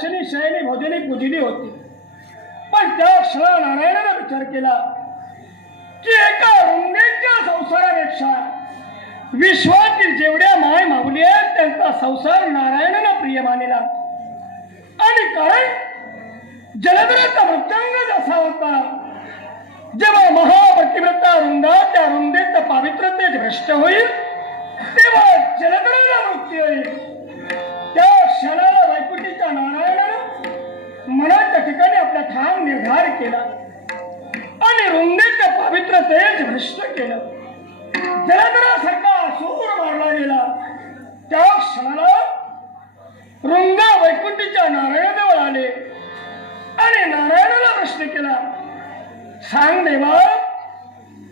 दर्शनी शयनी भोजनी पूजली होती. पण त्या क्षणा नारायणाने विचार केला की एका रुंगेच्या संसारापेक्षा विश्वातील जेवढ्या माय माऊली आहेत त्यांचा संसार नारायणानं प्रिय मानिला. आणि कारण जलधराचा वृत्तांग जसा होता जेव्हा महाप्रतिव्रता रुंदा त्या रुंदेत पावित्रते भ्रष्ट होईल तेव्हा जलधराला मृत्यू येईल. त्या क्षणा ठिकाणी निर्धार केला. आणि रुंदेच्या तेज भ्रष्ट केलं. जलधरासारखा सूर मारला गेला. त्या क्षणाला रुंगा वैकुंठीच्या नारायणाजवळ आले. आणि नारायणाला प्रश्न केला सांग देवा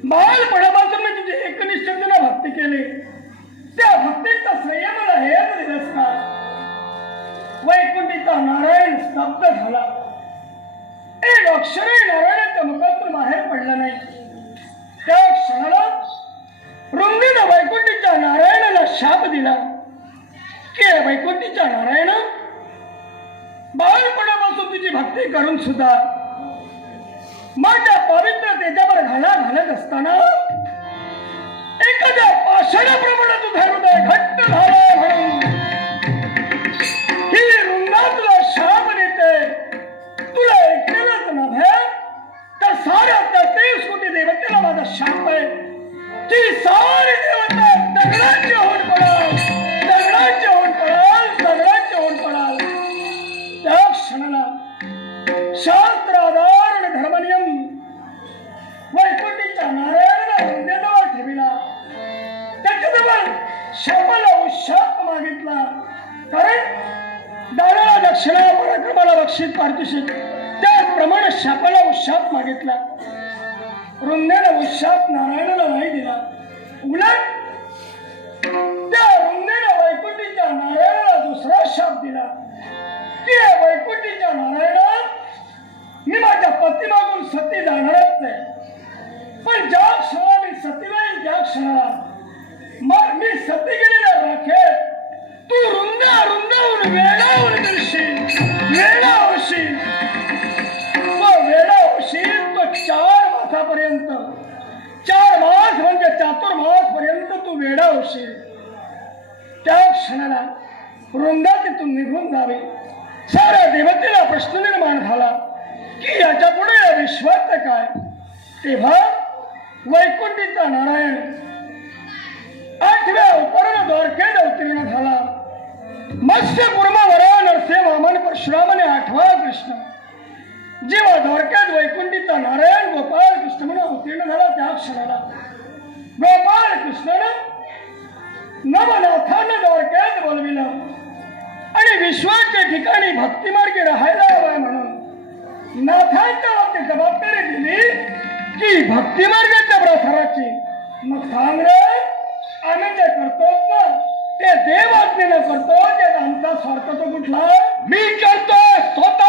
बालपणापासून मी तुझी एकनिष्ठतेला भक्ती केली. त्या भक्तीचा श्रेय हे हेच दिलंस का? वैकुंठीचा नारायण स्तब्ध झाला. एक अक्षरही नारायणाच्या मुखातून बाहेर पडलं नाही. त्या क्षणाला रुंदीनं वैकुंठीच्या नारायणाला शाप दिला. की वैकुंठीच्या नारायण? बालपणापासून तुझी भक्ती करून सुद्धा माझ्या पवित्र त्याच्यावर घाला घालत असताना एखाद्या पाषाणाप्रमाणे देवतेला शाप आहे ती सारी देवता दगडाची होऊन पडाल. दगडाची होऊन पडाल. दगडाची होऊन पडाल. त्या क्षणाला शास्त्र आधार आणि धर्मनियम वैकुंठीच्या नारायण वंदेजवळ ठेविला. त्याच्याजवळ शापाला उशाप मागितला. कारण दानाला दक्षिणा पराक्रमाला रक्षित पारितोषिक. त्याप्रमाणे शापाला शाप मागितला. रुंदेला उशाप नारायणाला नाही दिला. उलट त्या रुंदेला वैकुंठीच्या नारायणाला दुसरा शाप दिला. की वैकुंठीच्या नारायणा मी माझ्या पतीमागून सती जाणारच नाही पण ज्या क्षणाला मी सती नाही त्या क्षणाला होशील त्या क्षणाला वृंदा निघून जावे. साऱ्या देवतेला प्रश्न निर्माण झाला की याच्यापुढे या विश्वात काय? तेव्हा वैकुंठीचा नारायण आठव्या अवतरण द्वारकेत अवतीर्ण झाला. मत्स्य कुर्मावरा नरसे वामन परशुरामने आठवा कृष्ण. जेव्हा द्वारकेत वैकुंठीचा नारायण गोपाळ कृष्ण म्हणून अवतीर्ण झाला त्या क्षणाला गोपाळ कृष्णानं विश्वाच्या ठिकाणी भक्तिमार्गे राहायला हवाय म्हणून नाथांच्या हाती जबाबदारी दिली की भक्तिमार्गाच्या प्रसाराची. मग सांग रे आम्ही जे करतो ते देव आज्ञेनं करतो त्याचा आमचा स्वार्थ तो कुठला? मी करतो स्वतः